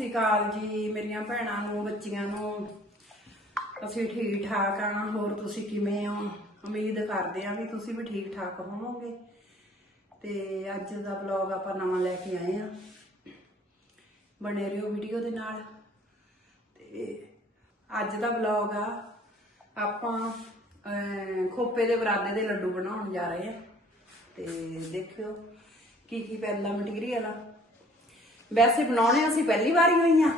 ਸਤਿ ਸ੍ਰੀ ਅਕਾਲ ਜੀ, ਮੇਰੀਆਂ ਭੈਣਾਂ ਨੂੰ, ਬੱਚੀਆਂ ਨੂੰ। ਅਸੀਂ ਠੀਕ ਠਾਕ ਆ, ਹੋਰ ਤੁਸੀਂ ਕਿਵੇਂ ਹੋ? ਉਮੀਦ ਕਰਦੇ ਆ ਵੀ ਤੁਸੀਂ ਵੀ ਠੀਕ ਠਾਕ ਹੋਵੋਗੇ। ਤੇ ਅੱਜ ਦਾ ਵਲੌਗ ਆਪਾਂ ਨਵਾਂ ਲੈ ਕੇ ਆਏ ਆ। ਬਣੇ ਰਹੋ ਵੀਡੀਓ ਦੇ ਨਾਲ। ਤੇ ਅੱਜ ਦਾ ਵਲੌਗ ਆ, ਆਪਾਂ ਖੋਪੇ ਦੇ ਬਰਾਦੇ ਦੇ ਲੱਡੂ ਬਣਾਉਣ ਜਾ ਰਹੇ ਆ। ਤੇ ਦੇਖਿਓ ਕੀ ਕੀ ਪੈਂਦਾ ਮਟੀਰੀਅਲ ਆ। ਵੈਸੇ ਬਣਾਉਣੇ ਅਸੀਂ ਪਹਿਲੀ ਵਾਰ ਹੀ ਹੋਈਆਂ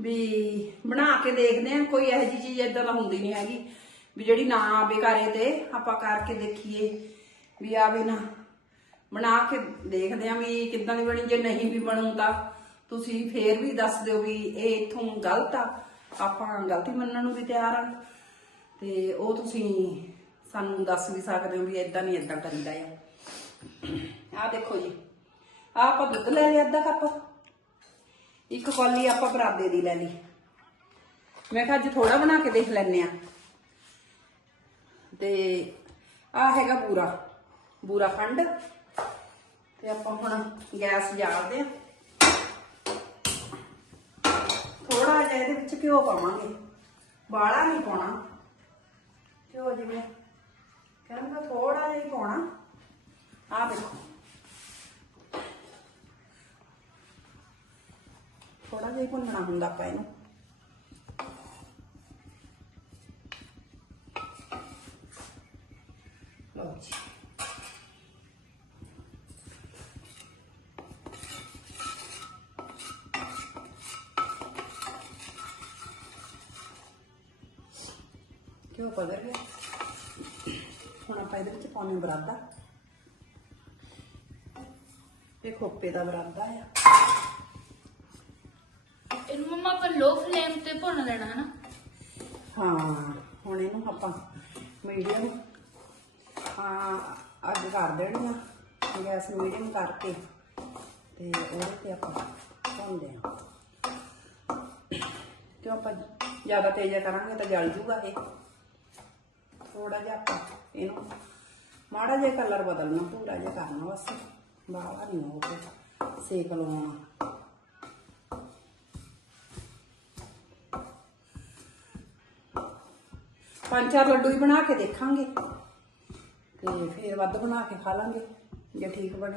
ਵੀ ਬਣਾ ਕੇ ਦੇਖਦੇ ਆ, ਕੋਈ ਇਹੋ ਜਿਹੀ ਚੀਜ਼ ਇਦਾਂ ਦਾ ਹੁੰਦੀ ਨਹੀਂ ਹੈਗੀ। ਵੀ ਜਿਹੜੀ ਨਾ ਆਵੇ ਘਰੇ ਤੇ ਆਪਾਂ ਕਰਕੇ ਦੇਖੀਏ, ਵੀ ਆਵੇ ਨਾ। ਬਣਾ ਕੇ ਦੇਖਦੇ ਆ ਵੀ ਕਿੱਦਾਂ ਦੀ ਬਣੀ, ਜੇ ਨਹੀਂ ਵੀ ਬਣੂ ਤਾਂ ਤੁਸੀਂ ਫੇਰ ਵੀ ਦੱਸ ਦਿਓ ਵੀ ਇਹ ਇਥੋਂ ਗਲਤ ਆ। ਆਪਾਂ ਗਲਤੀ ਮੰਨਣ ਨੂੰ ਵੀ ਤਿਆਰ ਆ। ਤੇ ਉਹ ਤੁਸੀਂ ਸਾਨੂੰ ਦੱਸ ਵੀ ਸਕਦੇ ਹੋ ਵੀ ਇਦਾਂ ਨਹੀਂ ਇਦਾਂ ਕਰੀਦਾ ਆ। ਆਹ ਦੇਖੋ ਜੀ। ਆਹ ਆਪਾਂ ਦੁੱਧ ਲੈ ਲਿਆ ਅੱਧਾ ਕੱਪ। ਇੱਕ ਕੌਲੀ ਆਪਾਂ ਬਰਾਦੇ ਦੀ ਲੈ ਲਈ। ਮੈਂ ਕਿਹਾ ਅੱਜ ਥੋੜਾ ਬਣਾ ਕੇ ਦੇਖ ਲੈਨੇ ਆ ਤੇ ਆ ਹੈਗਾ ਬੂਰਾ। ਬੂਰਾ ਖੰਡ। ਤੇ ਆਪਾਂ ਹੁਣ ਗੈਸ ਜਾਲਦੇ ਆ ਥੋੜਾ ਜਿਹਾ ਇਹਦੇ ਵਿੱਚ ਘਿਓ ਪਾਵਾਂਗੇ। ਬਾਹਲਾ ਨਹੀਂ ਪਾਉਣਾ। ਘਿਓ ਜਿਵੇਂ ਕਹਿੰਦਾ ਥੋੜਾ ਜਿਹਾ ਹੀ ਪਾਉਣਾ ਆ ਦੇਖੋ ਥੋੜਾ ਜਿਹਾ ਹੀ ਭੁੰਨਣਾ ਹੁੰਦਾ ਆਪਾਂ ਇਹਨੂੰ? ਲਓ ਜੀ। ਕਿਉਂ ਪਗਰ ਗਿਆ? ਹੁਣ ਆਪਾਂ ਇਹਦੇ ਵਿੱਚ ਪਾਉਣੇ ਬਰਾਦਾ। ਇਹ ਖੋਪੇ ਦਾ ਬਰਾਦਾ ਆ ਇਹਨੂੰ ਮੰਮਾ ਆਪਾਂ ਲੋ ਫਲੇਮ ਤੇ ਭੁੰਨ ਲੈਣਾ ਹੈ ਨਾ ਹਾਂ, ਹੁਣ ਇਹਨੂੰ ਆਪਾਂ ਮੀਡੀਅਮ, ਹਾਂ ਅੱਗ ਕਰ ਦੇਣੀ ਆ, ਗੈਸ ਮੀਡੀਅਮ ਕਰਕੇ, ਤੇ ਉਹਦੇ ਤੇ ਆਪਾਂ ਭੁੰਨਦੇ ਆ। ਕਿਉਂ ਆਪਾਂ ਜ਼ਿਆਦਾ ਤੇਜ਼ ਕਰਾਂਗੇ ਤਾਂ ਜਲ ਜੂਗਾ ਇਹ। ਥੋੜਾ ਜਿਹਾ ਆਪਾਂ ਇਹਨੂੰ, ਮਾੜਾ ਜਿਹਾ ਕਲਰ ਬਦਲਣਾ ਪੂਰਾ ਜਿਹਾ ਕਰਨਾ ਬਸ। ਬਾਹਰ ਨਹੀਂ ਹੋ ਕੇ ਸੇਕ ਲਵਾਉਣਾ ਪੰਜ ਚਾਰ ਲੱਡੂ ਹੀ ਬਣਾ ਕੇ ਦੇਖਾਂਗੇ ਤੇ ਫਿਰ ਵੱਧ ਬਣਾ ਕੇ ਖਾ ਲਾਂਗੇ, ਜੇ ਠੀਕ ਬਣੇ।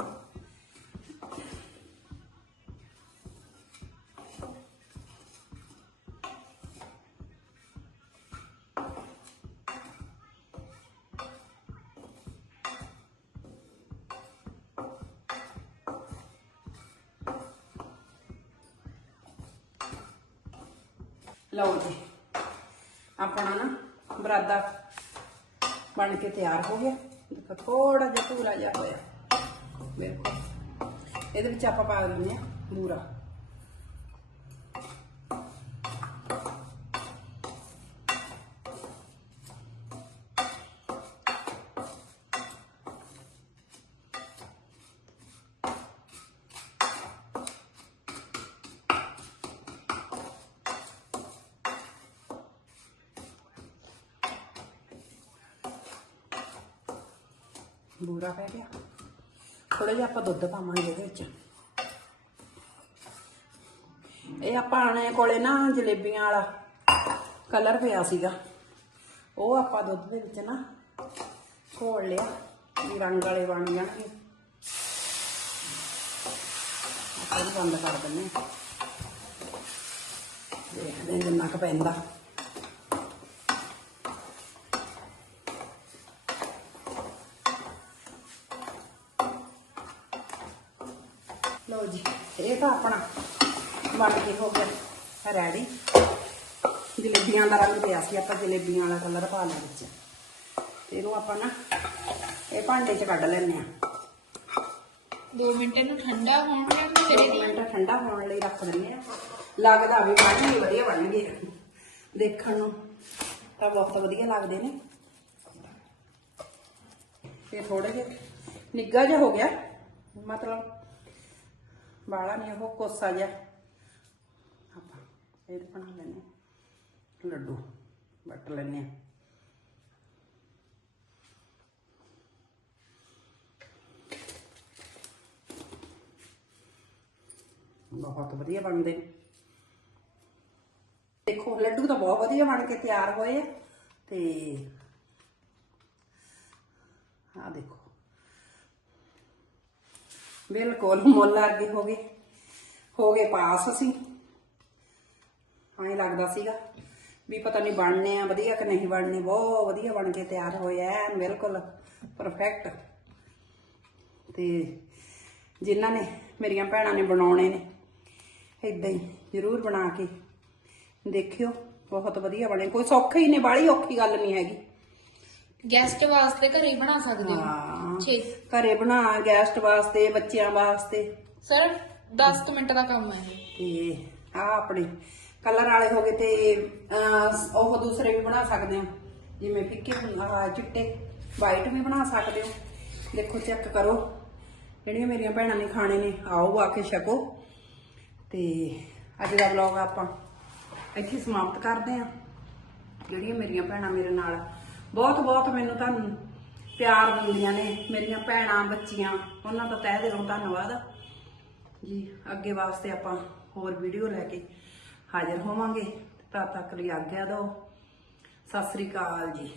ਲਓ ਜੀ, ਆਪਣਾ ਨਾ ਬਰਾਦਾ ਬਣ ਕੇ ਤਿਆਰ ਹੋ ਗਿਆ। ਦੇਖੋ ਥੋੜਾ ਜਿਹਾ ਪੂਰਾ ਜਿਹਾ ਹੋਇਆ। ਬਿਲਕੁਲ। ਇਹਦੇ ਵਿੱਚ ਆਪਾਂ ਪਾ ਦਿੰਦੇ ਆ ਬੂਰਾ। ਬੂਰਾ ਪੈ ਗਿਆ। ਥੋੜਾ ਜਿਹਾ ਆਪਾਂ ਦੁੱਧ ਪਾਵਾਂਗੇ ਇਹਦੇ ਵਿੱਚ। ਇਹ ਆਪਾਂ ਨੇ ਕੋਲੇ ਨਾ ਜਲੇਬੀਆਂ ਵਾਲਾ ਕਲਰ ਪਿਆ ਸੀਗਾ। ਉਹ ਆਪਾਂ ਦੁੱਧ ਦੇ ਵਿੱਚ ਨਾ ਘੋਲ ਲਿਆ। ਰੰਗ ਵਾਲੇ ਬਣ ਜਾਣਗੇ। ਆਪਾਂ ਬੰਦ ਕਰ ਦਿੰਦੇ ਦੇਖਦੇ ਹਾਂ ਜਿੰਨਾ ਕੁ ਪੈਂਦਾ। ਲਓ ਜੀ ਇਹ ਤਾਂ ਆਪਣਾ ਬਣ ਕੇ ਹੋ ਗਿਆ ਰੈਡੀ ਜਲੇਬੀਆਂ ਦਾ ਰੰਗ ਪਿਆ ਸੀ ਆਪਾਂ ਜਲੇਬੀਆਂ ਵਾਲਾ ਕਲਰ ਪਾ ਲਿਆ ਵਿੱਚ। ਤੇ ਇਹਨੂੰ ਆਪਾਂ ਨਾ ਇਹ ਭਾਂਡੇ 'ਚ ਕੱਢ ਲੈਣੇ ਆ 2 ਮਿੰਟ ਇਹਨੂੰ ਠੰਡਾ ਹੋਣ ਦੇ ਫਿਰ ਇੱਕ ਇਹਦੀ ਮਿੰਟ ਠੰਡਾ ਹੋਣ ਲਈ ਰੱਖ ਦਿੰਦੇ ਆ ਲੱਗਦਾ ਵੀ ਬਾਜੀ ਵਧੀਆ ਬਣਨਗੇ। ਦੇਖਣ ਨੂੰ ਤਾਂ ਬਹੁਤ ਵਧੀਆ ਲੱਗਦੇ ਨੇ। ਤੇ ਥੋੜੇ ਜਿਹੇ ਨਿੱਗਾ ਜਿਹਾ ਹੋ ਗਿਆ। ਮਤਲਬ ਬਾਲਾ ਨਹੀਂ ਉਹ ਕੋਸਾ ਜਿਹਾ ਆਪਾਂ ਇਹ ਬਣਾ ਲੈਣੇ ਆ। ਲੱਡੂ ਵੱਟ ਲੈਣੇ ਆ ਬਹੁਤ ਵਧੀਆ ਬਣਦੇ ਨੇ ਦੇਖੋ ਲੱਡੂ ਤਾਂ ਬਹੁਤ ਵਧੀਆ ਬਣ ਕੇ ਤਿਆਰ ਹੋਏ ਆ ਤੇ ਆ ਦੇਖੋ ਬਿਲਕੁਲ ਮੁੱਲ ਅੱਗੇ ਹੋ ਗਏ ਹੋ ਗਏ ਪਾਸ ਅਸੀਂ। ਐਂ ਲੱਗਦਾ ਸੀਗਾ ਵੀ ਪਤਾ ਨਹੀਂ ਬਣਨੇ ਆ ਵਧੀਆ ਕਿ ਨਹੀਂ ਬਣਨੇ ਬਹੁਤ ਵਧੀਆ ਬਣ ਕੇ ਤਿਆਰ ਹੋਏ ਐਨ ਬਿਲਕੁਲ ਪਰਫੈਕਟ ਤੇ ਜਿਨ੍ਹਾਂ ਨੇ ਮੇਰੀਆਂ ਭੈਣਾਂ ਨੇ ਬਣਾਉਣੇ ਨੇ ਇਦਾਂ ਹੀ ਜ਼ਰੂਰ ਬਣਾ ਕੇ ਦੇਖਿਓ ਬਹੁਤ ਵਧੀਆ ਬਣੇ। ਕੋਈ ਸੌਖੇ ਹੀ ਨੇ ਬਾਹਲੀ ਔਖੀ ਗੱਲ ਨਹੀਂ ਹੈਗੀ। ਗੈਸਟ ਵਾਸਤੇ ਘਰੇ ਹੀ ਬਣਾ ਸਕਦੇ ਹੋ। ਹਾਂ। ਘਰੇ ਬਣਾ ਗੈਸਟ ਵਾਸਤੇ ਬੱਚਿਆਂ ਵਾਸਤੇ। ਸਿਰਫ 10 ਕੁ ਮਿੰਟ ਦਾ ਕੰਮ ਹੈ ਇਹ। ਤੇ ਆ ਆਪਣੇ ਕਲਰ ਵਾਲੇ ਹੋ ਗਏ ਤੇ ਅਹ, ਉਹ ਦੂਸਰੇ ਵੀ ਬਣਾ ਸਕਦੇ ਹੋ। ਜਿਵੇਂ ਫਿੱਕੇ ਹੁੰਦੇ ਆ ਚਿੱਟੇ ਵਾਈਟ ਵੀ ਬਣਾ ਸਕਦੇ ਹੋ। ਦੇਖੋ ਚੈੱਕ ਕਰੋ। ਜਿਹੜੀਆਂ ਮੇਰੀਆਂ ਭੈਣਾਂ ਨੇ ਖਾਣੇ ਨੇ ਆਓ ਆ ਕੇ ਛਕੋ। ਤੇ ਅੱਜ ਦਾ ਵਲੌਗ ਆਪਾਂ ਇੱਥੇ ਸਮਾਪਤ ਕਰਦੇ ਹਾਂ। ਜਿਹੜੀਆਂ ਮੇਰੀਆਂ ਭੈਣਾਂ ਮੇਰੇ ਨਾਲ ਬਹੁਤ ਬਹੁਤ ਮੈਨੂੰ ਤੁਹਾਨੂੰ ਪਿਆਰ ਦਿੰਦੀਆਂ ਨੇ, ਮੇਰੀਆਂ ਭੈਣਾਂ, ਬੱਚੀਆਂ, ਉਹਨਾਂ ਦਾ ਤਹਿ ਦਿਲੋਂ ਧੰਨਵਾਦ। ਜੀ, ਅੱਗੇ ਵਾਸਤੇ ਆਪਾਂ ਹੋਰ ਵੀਡੀਓ ਲੈ ਕੇ ਹਾਜ਼ਰ ਹੋਵਾਂਗੇ। ਤਦ ਤੱਕ ਲਈ ਆਗਿਆ ਦਿਓ। ਸਤਿ ਸ੍ਰੀ ਅਕਾਲ ਜੀ।